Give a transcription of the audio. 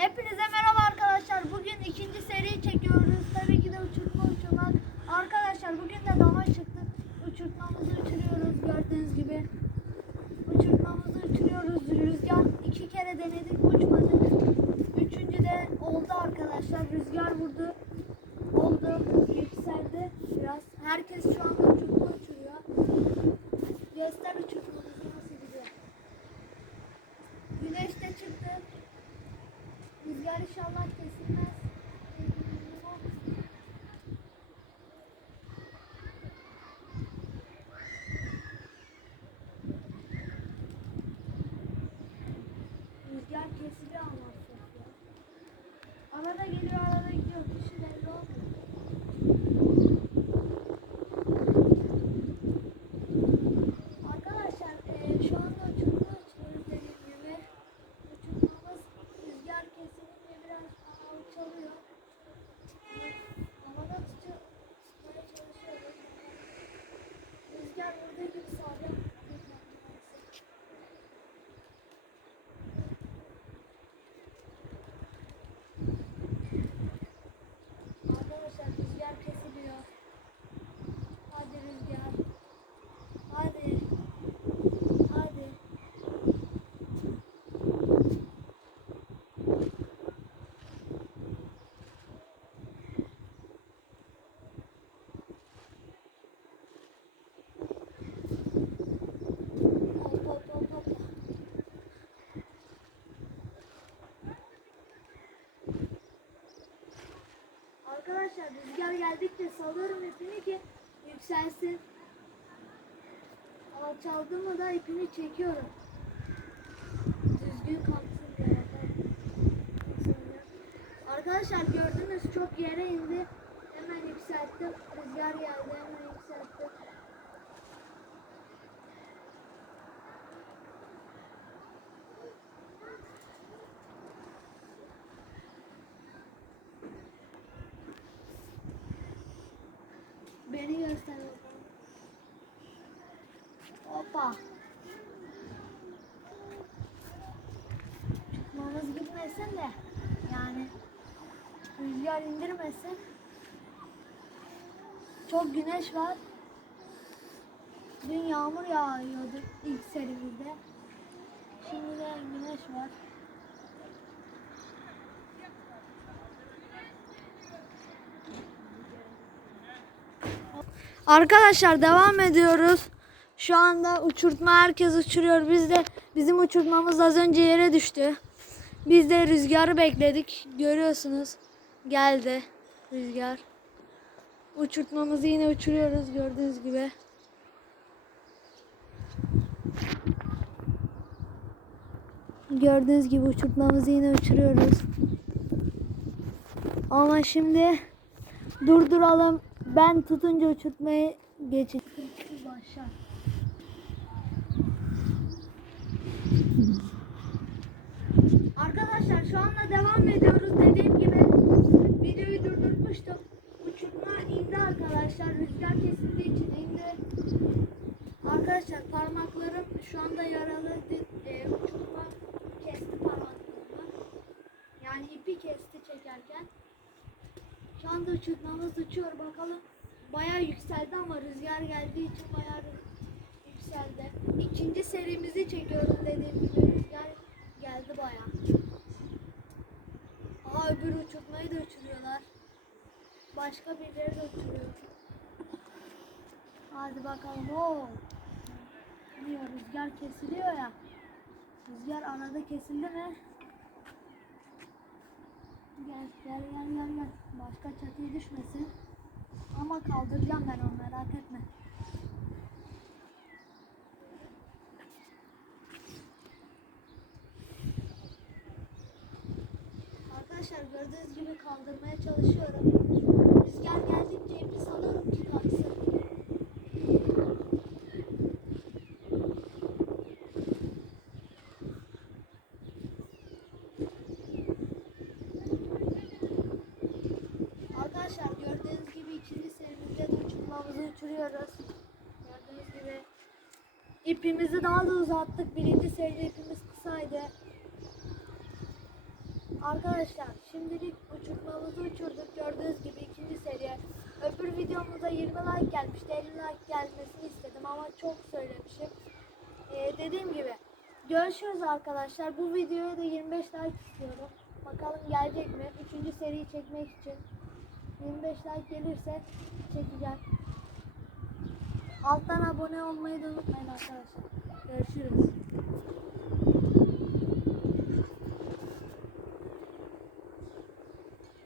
Hepinize merhaba arkadaşlar. Bugün ikinci seriyi çekiyoruz. Tabii ki de uçurma uçurmak. Arkadaşlar bugün de dama çıktık. Uçurtmamızı uçuruyoruz gördüğünüz gibi. Uçurtmamızı uçuruyoruz. Rüzgar iki kere denedik uçmadık. Üçüncü de oldu arkadaşlar. Rüzgar vurdu. Oldu. Yükseldi biraz. Herkes şu anda uçurtma uçuruyor. Göster uçurtmamızı nasıl gidiyor. Güneş de çıktı. Rüzgar inşallah kesilmez. Rüzgar kesiliyor ama. Arada geliyor arada gidiyor. Kişi belli olmuyor. Arkadaşlar eee, şu anda uçurma uçuyoruz dediğim gibi. Uçurmamız rüzgar kesilince biraz alçalıyor. Havada tutuyor, tutmaya çalışıyoruz. Rüzgar vurduğu gibi sağlam. Arkadaşlar rüzgar kesiliyor. Hadi rüzgar. Hadi. Hadi. Hop hop hop hop. Arkadaşlar rüzgar geldikçe salıyorum ipini ki yükselsin. Alçaldı mı da ipini çekiyorum. Düzgün kalksın diye. Arkadaşlar gördünüz çok yere indi. Hemen yükselttim. Rüzgar geldi hemen yükselttim. Beni göster bakalım. Hoppa. Gitmesin de yani rüzgar indirmesin. Çok güneş var. Dün yağmur yağıyordu ilk serimizde. Şimdi de güneş var. Arkadaşlar devam ediyoruz. Şu anda uçurtma herkes uçuruyor. Biz de bizim uçurtmamız az önce yere düştü. Biz de rüzgarı bekledik. Görüyorsunuz. Geldi rüzgar. Uçurtmamızı yine uçuruyoruz gördüğünüz gibi. Gördüğünüz gibi uçurtmamızı yine uçuruyoruz. Ama şimdi durduralım. Ben tutunca uçurtmayı geçin. Başla. Arkadaşlar şu anda devam ediyoruz. Dediğim gibi videoyu durdurmuştum. Uçurtma indi arkadaşlar. Rüzgar kesildiği için indi. Arkadaşlar parmaklarım şu anda yaralı. E, uçurtma kesti parmaklarımı. Yani ipi kesti çekerken. Şu anda uçurtmamız uçuyor bakalım. Bayağı yükseldi ama rüzgar geldiği için bayağı yükseldi. İkinci serimizi çekiyoruz dediğim gibi rüzgar geldi bayağı. Öbür uçurtmayı da uçuruyorlar. Başka birileri de uçuruyor. Hadi bakalım. Oo. Diyor, rüzgar kesiliyor ya. Rüzgar arada kesildi mi? Gel gel gel gel. Başka çatıya düşmesin. Ama kaldıracağım ben onu merak etme. Arkadaşlar gördüğünüz gibi kaldırmaya çalışıyorum. Rüzgar geldikçe ipi salıyorum ki kalksın. Arkadaşlar gördüğünüz gibi ikinci serimizde de uçurmamızı uçuruyoruz. Gördüğünüz gibi ipimizi daha da uzattık. Birinci seride ipimiz kısaydı. Arkadaşlar şimdilik uçurtmamızı uçurduk gördüğünüz gibi ikinci seriye. Öbür videomuza 20 like gelmişti 50 like gelmesini istedim ama çok söylemişim. Ee, dediğim gibi görüşürüz arkadaşlar. Bu videoya da 25 like istiyorum. Bakalım gelecek mi? Üçüncü seriyi çekmek için 25 like gelirse çekeceğim. Alttan abone olmayı da unutmayın arkadaşlar.